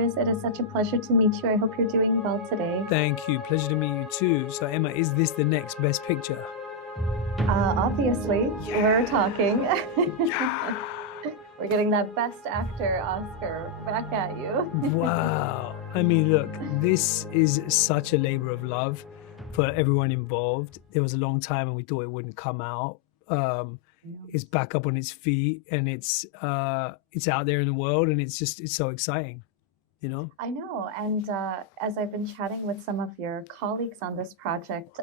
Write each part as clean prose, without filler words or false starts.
Riz. It is such a pleasure to meet you. I hope you're doing well today. Thank you. Pleasure to meet you too. So, Emma, is this the next Best Picture? Obviously, we're talking. Yeah. We're getting that Best Actor Oscar back at you. Wow. I mean, look, this is such a labor of love for everyone involved. There was a long time and we thought it wouldn't come out. It's back up on its feet and it's out there in the world, and it's so exciting, you know? I know. And as I've been chatting with some of your colleagues on this project,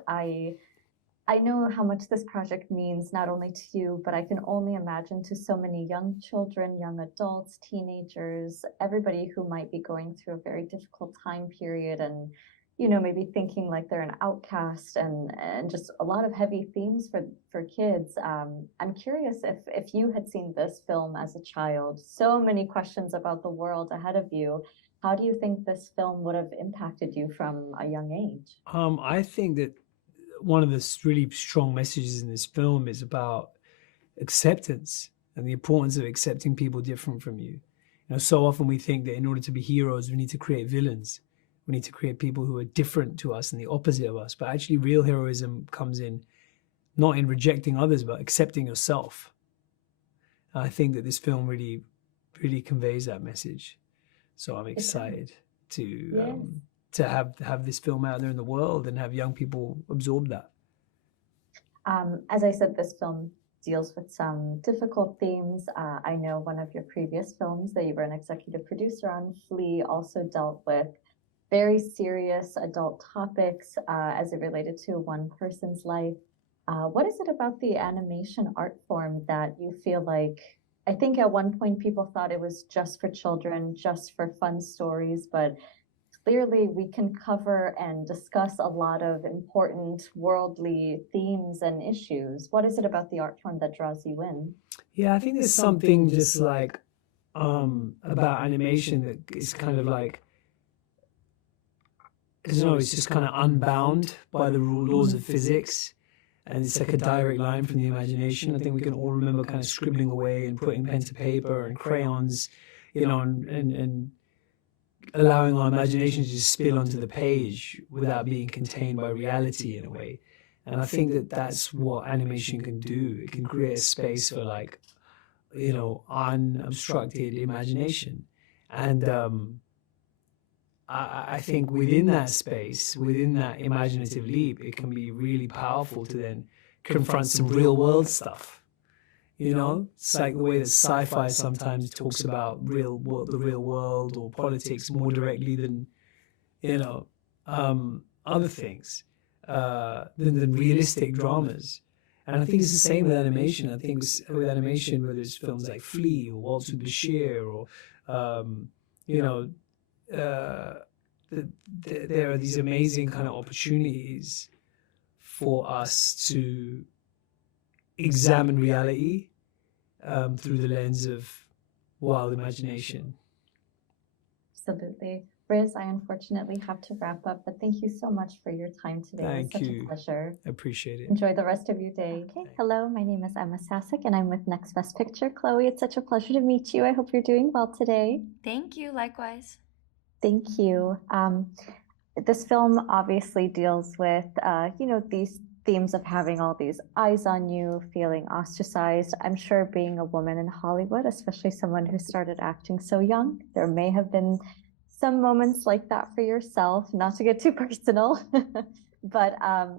I know how much this project means not only to you, but I can only imagine to so many young children, young adults, teenagers, everybody who might be going through a very difficult time period and, maybe thinking like they're an outcast and just a lot of heavy themes for kids. I'm curious if you had seen this film as a child, so many questions about the world ahead of you. How do you think this film would have impacted you from a young age? I think that one of the really strong messages in this film is about acceptance and the importance of accepting people different from you. So often we think that in order to be heroes, we need to create villains. We need to create people who are different to us and the opposite of us. But actually, real heroism comes in not in rejecting others, but accepting yourself. And I think that this film really, really conveys that message. So I'm excited to have this film out there in the world and have young people absorb that. As I said, this film deals with some difficult themes. I know one of your previous films that you were an executive producer on, Flea, also dealt with very serious adult topics as it related to one person's life. What is it about the animation art form that you feel like, I think at one point people thought it was just for children, just for fun stories, but clearly we can cover and discuss a lot of important worldly themes and issues. What is it about the art form that draws you in? Yeah, I think there's something just like about animation that is kind of like, I don't know, it's just kind of unbound by the laws of physics. And it's like a direct line from the imagination. I think we can all remember kind of scribbling away and putting pen to paper and crayons, and allowing our imagination to just spill onto the page without being contained by reality in a way. And I think that that's what animation can do. It can create a space for unobstructed imagination. And I think within that space, within that imaginative leap, it can be really powerful to then confront some real world stuff. It's like the way that sci-fi sometimes talks about the real world or politics more directly than, other things, than realistic dramas. And I think it's the same with animation. I think with animation, whether it's films like Flea or Waltz with Bashir or, there are these amazing kind of opportunities for us to examine reality through the lens of wild imagination. Absolutely. Riz, I unfortunately have to wrap up, but thank you so much for your time today. Thank it was such you. a pleasure. I appreciate it. Enjoy the rest of your day. Okay, hello, my name is Ema Sasic and I'm with Next Best Picture. Chloe, it's such a pleasure to meet you. I hope you're doing well today. Thank you, likewise. Thank you. This film obviously deals with, these themes of having all these eyes on you, feeling ostracized. I'm sure being a woman in Hollywood, especially someone who started acting so young, there may have been some moments like that for yourself, not to get too personal. But,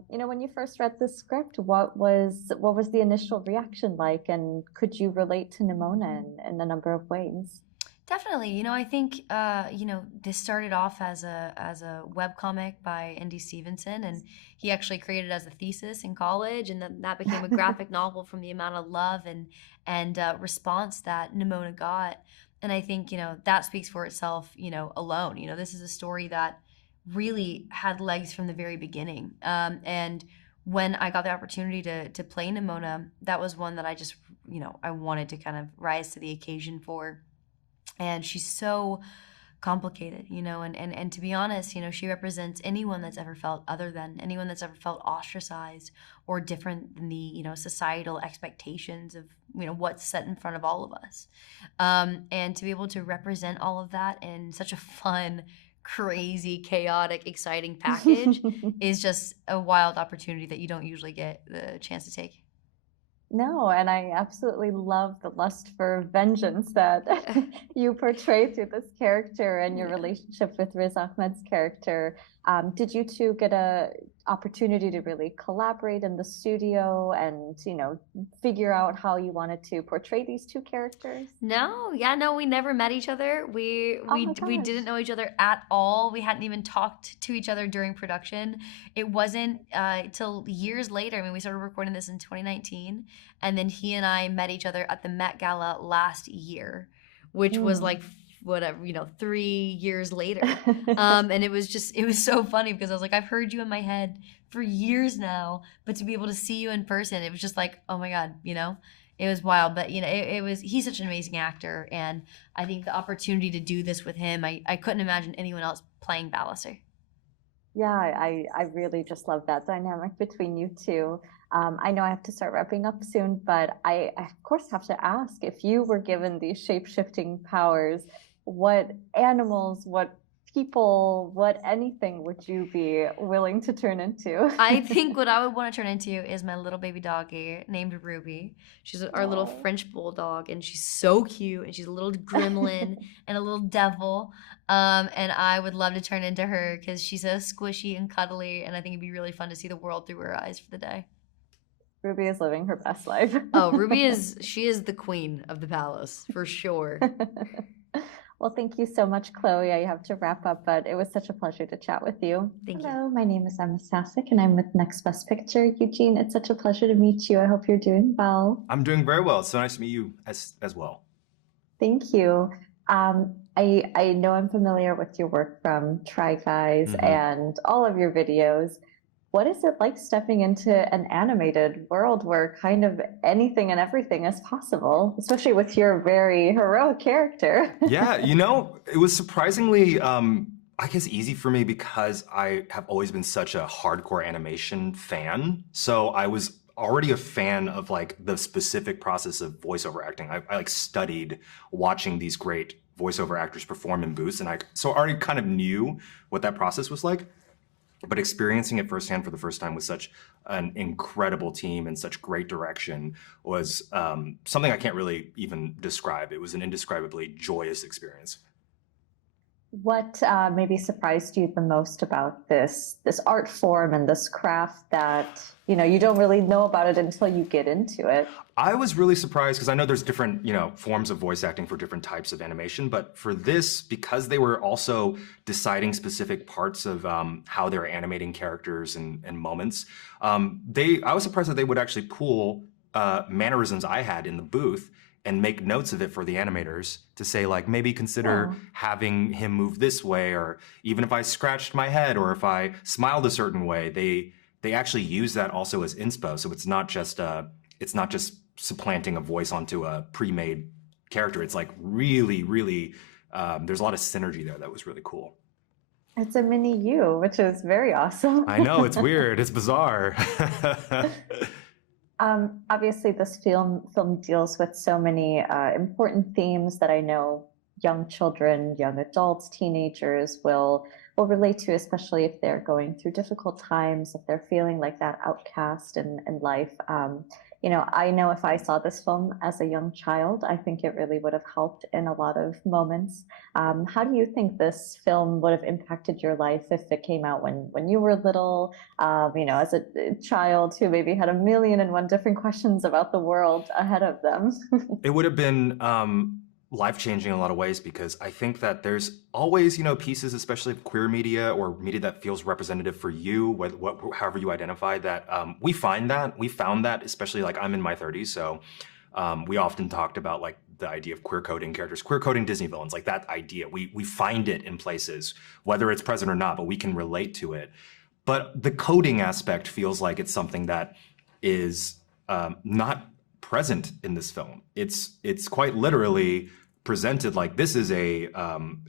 when you first read the script, what was the initial reaction like? And could you relate to Nimona in a number of ways? Definitely. I think, this started off as a webcomic by Andy Stevenson, and he actually created it as a thesis in college, and then that became a graphic novel from the amount of love and response that Nimona got. And I think, that speaks for itself, alone. This is a story that really had legs from the very beginning. And when I got the opportunity to play Nimona, that was one that I just, I wanted to kind of rise to the occasion for. And she's so complicated, you know, and to be honest, you know, she represents anyone that's ever felt other than, anyone that's ever felt ostracized or different than the, you know, societal expectations of, you know, what's set in front of all of us. And to be able to represent all of that in such a fun, crazy, chaotic, exciting package is just a wild opportunity that you don't usually get the chance to take. No, and I absolutely love the lust for vengeance that you portray through this character and your Yeah. relationship with Riz Ahmed's character. Did you two get a opportunity to really collaborate in the studio and, you know, figure out how you wanted to portray these two characters? No, yeah, no, we never met each other. We Oh my we gosh. didn't know each other at all. We hadn't even talked to each other during production. It wasn't till years later. I mean, we started recording this in 2019, and then he and I met each other at the Met Gala last year, which was like whatever, you know, 3 years later. And it was so funny because I was like, I've heard you in my head for years now, but to be able to see you in person, it was just like, oh my God, you know, it was wild. But, you know, he's such an amazing actor. And I think the opportunity to do this with him, I couldn't imagine anyone else playing Ballister. Yeah, I really just love that dynamic between you two. I know I have to start wrapping up soon, but I of course have to ask, if you were given these shape-shifting powers, what animals, what people, what anything would you be willing to turn into? I think what I would want to turn into is my little baby doggy named Ruby. She's our little Aw. French bulldog, and she's so cute, and she's a little gremlin and a little devil. And I would love to turn into her because she's so squishy and cuddly, and I think it'd be really fun to see the world through her eyes for the day. Ruby is living her best life. Oh, she is the queen of the palace for sure. Well, thank you so much, Chloe. I have to wrap up, but it was such a pleasure to chat with you. Thank you. Hello, my name is Ema Sasic, and I'm with Next Best Picture. Eugene, it's such a pleasure to meet you. I hope you're doing well. I'm doing very well. It's so nice to meet you as well. Thank you. I know I'm familiar with your work from Try Guys and all of your videos. What is it like stepping into an animated world where kind of anything and everything is possible, especially with your very heroic character? Yeah, you know, it was surprisingly, I guess, easy for me because I have always been such a hardcore animation fan. So I was already a fan of like the specific process of voiceover acting. I like studied watching these great voiceover actors perform in booths, and so I already kind of knew what that process was like. But experiencing it firsthand for the first time with such an incredible team and such great direction was something I can't really even describe. It was an indescribably joyous experience. What maybe surprised you the most about this art form and this craft that, you know, you don't really know about it until you get into it? I was really surprised because I know there's different, you know, forms of voice acting for different types of animation, but for this, because they were also deciding specific parts of how they were animating characters and moments, I was surprised that they would actually pull mannerisms I had in the booth and make notes of it for the animators to say, like, maybe consider having him move this way, or even if I scratched my head or if I smiled a certain way, they actually use that also as inspo. So it's not just supplanting a voice onto a pre-made character. It's like really, really, there's a lot of synergy there that was really cool. It's a mini you, which is very awesome. I know, it's weird, it's bizarre. Obviously, this film deals with so many important themes that I know young children, young adults, teenagers will relate to, especially if they're going through difficult times, if they're feeling like that outcast in life. You know, I know if I saw this film as a young child, I think it really would have helped in a lot of moments. How do you think this film would have impacted your life if it came out when you were little, you know, as a child who maybe had 1,000,001 different questions about the world ahead of them? It would have been life-changing in a lot of ways, because I think that there's always, you know, pieces, especially of queer media or media that feels representative for you, however you identify, that we found that, especially like I'm in my 30s, so we often talked about like the idea of queer coding characters, queer coding Disney villains, like that idea. We find it in places, whether it's present or not, but we can relate to it. But the coding aspect feels like it's something that is not present in this film. It's quite literally presented like this is a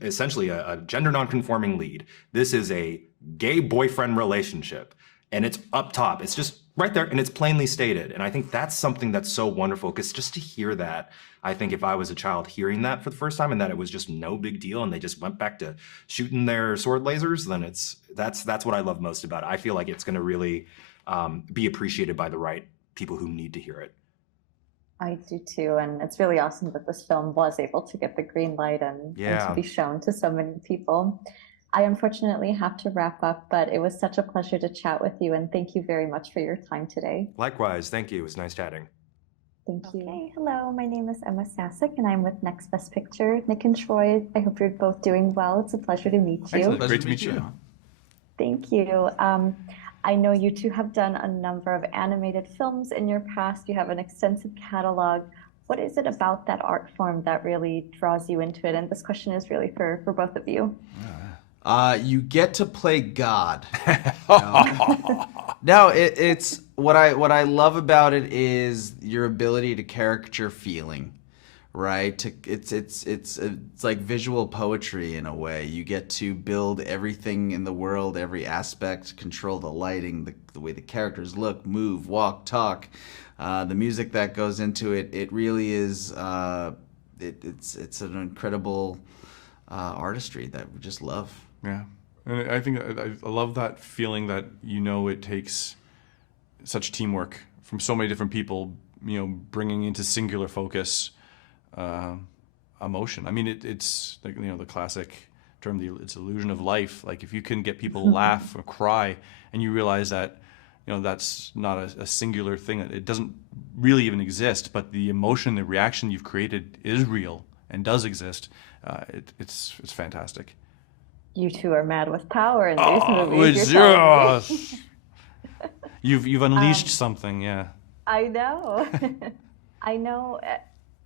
essentially a gender nonconforming lead. This is a gay boyfriend relationship, and it's up top. It's just right there, and it's plainly stated. And I think that's something that's so wonderful, because just to hear that, I think if I was a child hearing that for the first time and that it was just no big deal and they just went back to shooting their sword lasers, then that's what I love most about it. I feel like it's going to really be appreciated by the right people who need to hear it. I do too, and it's really awesome that this film was able to get the green light and to be shown to so many people. I unfortunately have to wrap up, but it was such a pleasure to chat with you, and thank you very much for your time today. Likewise, thank you. It was nice chatting. Thank you. Okay, hello, my name is Ema Sasic, and I'm with Next Best Picture. Nick and Troy, I hope you're both doing well. It's a pleasure to meet you. Excellent. Great to meet you. Thank you. I know you two have done a number of animated films in your past. You have an extensive catalog. What is it about that art form that really draws you into it? And this question is really for both of you. You get to play God. No, it's what I love about it is your ability to caricature feeling, right? It's like visual poetry in a way. You get to build everything in the world, every aspect, control the lighting, the way the characters look, move, walk, talk, the music that goes into it. It really is. It's an incredible artistry that we just love. Yeah, and I think I love that feeling that it takes such teamwork from so many different people, bringing into singular focus emotion. I mean, it's like the classic term, it's illusion of life. Like if you can get people to laugh or cry, and you realize that that's not a singular thing, that it doesn't really even exist, but the emotion, the reaction you've created is real and does exist. It's fantastic. You two are mad with power in these movies. Yes. You've unleashed something, yeah. I know. I know.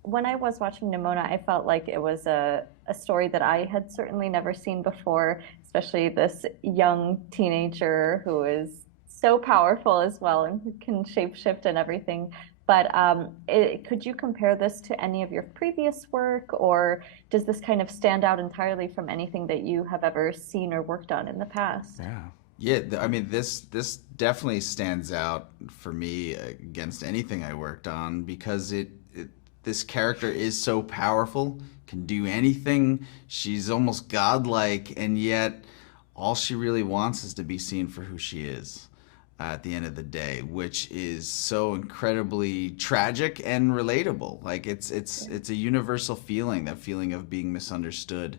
When I was watching Nimona, I felt like it was a story that I had certainly never seen before, especially this young teenager who is so powerful as well and who can shapeshift and everything. But could you compare this to any of your previous work, or does this kind of stand out entirely from anything that you have ever seen or worked on in the past? Yeah, I mean, this definitely stands out for me against anything I worked on, because this character is so powerful, can do anything. She's almost godlike, and yet all she really wants is to be seen for who she is at the end of the day, which is so incredibly tragic and relatable. Like it's a universal feeling, that feeling of being misunderstood.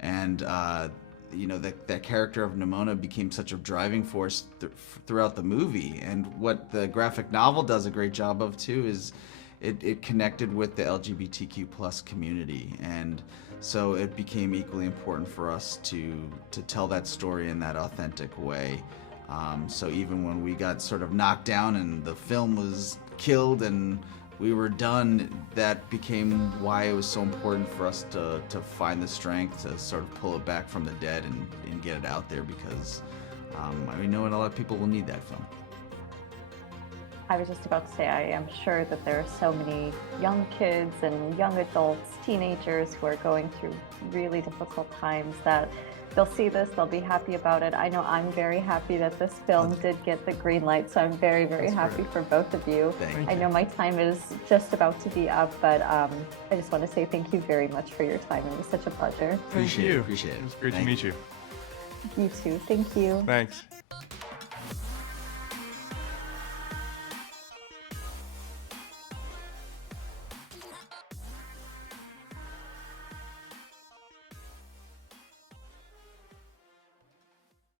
And that character of Nimona became such a driving force throughout the movie. And what the graphic novel does a great job of too is it connected with the LGBTQ plus community, and so it became equally important for us to tell that story in that authentic way. So even when we got sort of knocked down and the film was killed and we were done, that became why it was so important for us to find the strength to sort of pull it back from the dead and get it out there, because we know a lot of people will need that film. I was just about to say, I am sure that there are so many young kids and young adults, teenagers who are going through really difficult times that they'll see this, they'll be happy about it. I know I'm very happy that this film did get the green light, so I'm very, very happy for both of you. Thank I know my time is just about to be up, but I just want to say thank you very much for your time. It was such a pleasure. Appreciate it. It was great to meet you. You too. Thank you. Thanks.